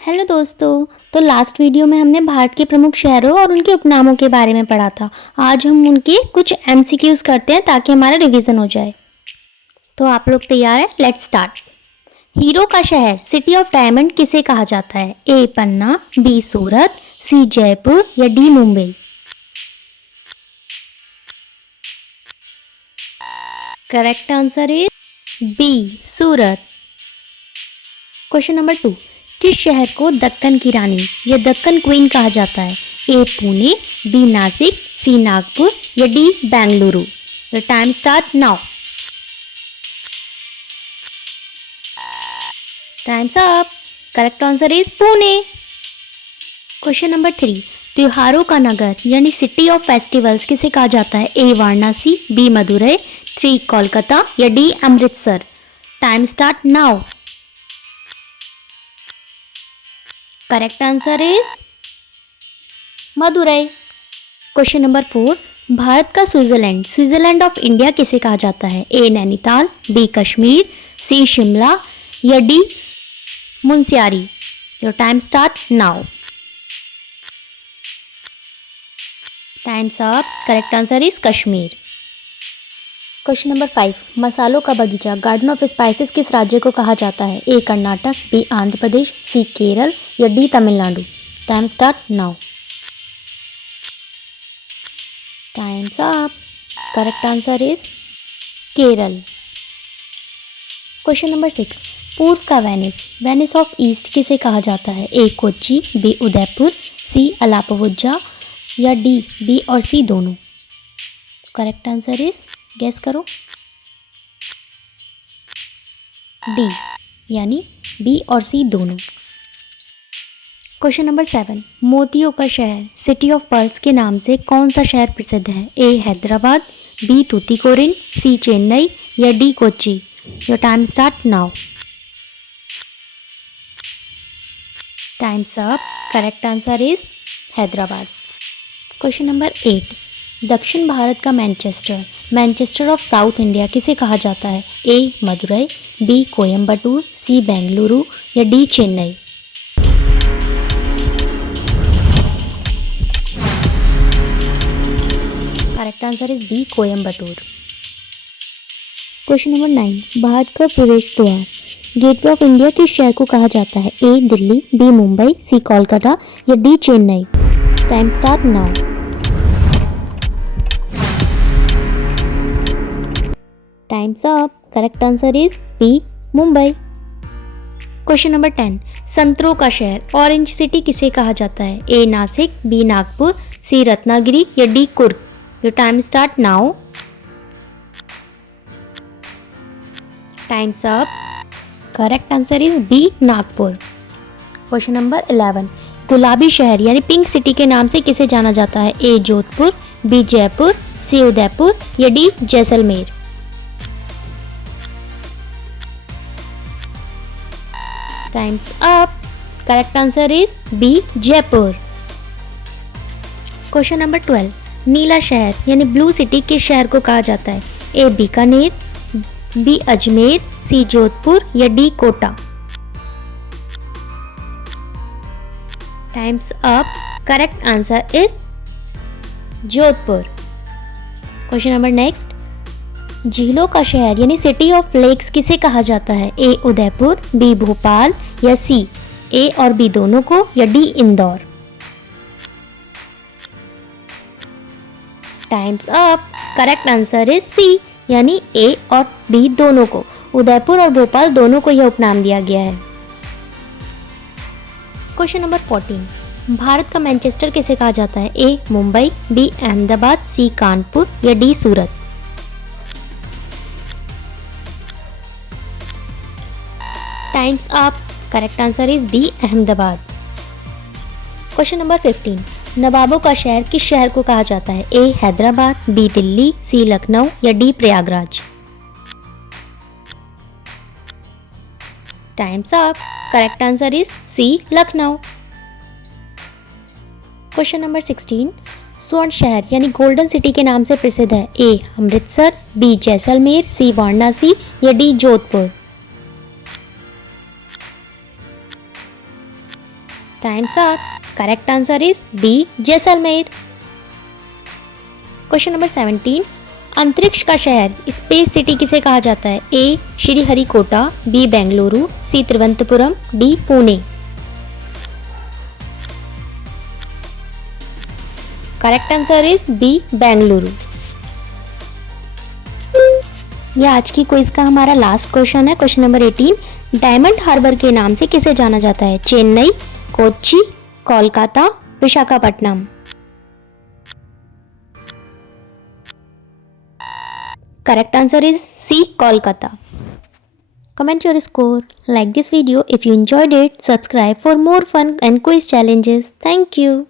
Hello दोस्तों। तो last video में हमने भारत के प्रमुख शहरों और उनके उपनामों के बारे में पढ़ा था। आज हम उनके कुछ एमसीक्यूज करते हैं ताकि हमारा रिवीजन हो जाए। तो आप लोग तैयार हैं? Let's start. हीरो का शहर सिटी ऑफ डायमंड किसे कहा जाता है? ए पन्ना, बी सूरत, सी जयपुर या D Mumbai? Correct answer is B Surat. Question number 2। किस शहर को दक्कन की रानी या दक्कन क्वीन कहा जाता है? ए पुणे, बी नासिक, सी नागपुर या D Bengaluru? The time start now. Time's up. Correct answer is Pune. Question number 3। त्योहारों का नगर यानी सिटी ऑफ फेस्टिवल्स किसे कहा जाता है? ए वाराणसी, बी मदुरई, 3 कोलकाता या D Amritsar? Time start now. Correct answer is Madurai. Question number 4। Bharat का स्विट्जरलैंड ऑफ इंडिया किसे कहा जाता है? ए नैनीताल, बी कश्मीर, सी शिमला या D Munsiyari? Your time start now. Time's up. Correct answer is Kashmir. Question number 5। मसालों का बगीचा गार्डन ऑफ स्पाइसेस किस राज्य को कहा जाता है? ए कर्नाटक, बी आंध्र प्रदेश, सी केरल या D Tamil Nadu? Time start now. Time's up. Correct answer is Kerala. Question number 6। पूर्व का वेनिस ऑफ ईस्ट किसे कहा जाता है? ए कोच्चि, बी उदयपुर, सी अलाप्पुझा या डी बी और सी दोनों? करेक्ट आंसर इज, गेस करो, डी यानी बी और सी दोनों। Question number 7। मोतियों का शहर सिटी ऑफ पर्ल्स के नाम से कौन सा शहर प्रसिद्ध है? ए हैदराबाद, बी तूतीकोरिन, सी चेन्नई या D Kochi? Your time start now. Time's up. Correct answer is Hyderabad. Question number 8। दक्षिण भारत का मैनचेस्टर ऑफ साउथ इंडिया किसे कहा जाता है? A Madurai, B Coimbatore, C Bengaluru या D Chennai? Correct answer is B Coimbatore. Question number 9। Bharat का प्रवेश द्वार गेटवे ऑफ इंडिया किस शहर को कहा जाता है? A Delhi, B Mumbai, C Kolkata या D Chennai? Time start now. Time's up. Correct answer is B Mumbai. Question number 10। संतरों का शहर ऑरेंज सिटी किसे कहा जाता है? A Nashik, B Nagpur, C Ratnagiri या D Coorg? Your time start now. Time's up. Correct answer is B Nagpur. Question number 11। गुलाबी शहर यानी पिंक सिटी के नाम से किसे जाना जाता है? A Jodhpur, B Jaipur, C Udaipur या D Jaisalmer? Time's up. Correct answer is B Jaipur. Question number 12। नीला शहर यानी ब्लू सिटी किस शहर को कहा जाता है? A Bikaner, B Ajmer, C Jodhpur या D Kota? Time's up. Correct answer is Jodhpur. Question number next. झीलों का शहर यानी सिटी ऑफ लेक्स किसे कहा जाता है? ए उदयपुर, बी भोपाल या सी ए और बी दोनों को या D Indore? Time's up. Correct answer is C यानी ए और बी दोनों को। उदयपुर और भोपाल दोनों को यह उपनाम दिया गया है। Question number 14। भारत का मैनचेस्टर किसे कहा जाता है? A Mumbai, B Ahmedabad, C Kanpur या D Surat? Time's up. Correct answer is B Ahmedabad. Question number 15। नवाबों का शहर किस शहर को कहा जाता है? A Hyderabad, B Delhi, C Lucknow या D Prayagraj? Time's up. Correct answer is C Lucknow. Question number 16। स्वर्ण शहर यानी गोल्डन सिटी के नाम से प्रसिद्ध है? ए अमृतसर, बी जैसलमेर, सी वाराणसी या D Jodhpur? Time's up. Correct answer is B. Jaisalmer. Question number 17. अंतरिक्ष का शहर स्पेस सिटी किसे कहा जाता है? A. Sriharikota, B. Bengaluru, C. Thiruvananthapuram, D. Pune. Correct answer is B. Bengaluru. यह आज की क्विज का हमारा लास्ट क्वेश्चन है. Question number 18. डायमंड हार्बर के नाम से किसे जाना जाता है? Chennai, Kochi, Kolkata, Visakhapatnam. Correct answer is C. Kolkata. Comment your score. Like this video if you enjoyed it. Subscribe for more fun and quiz challenges. Thank you.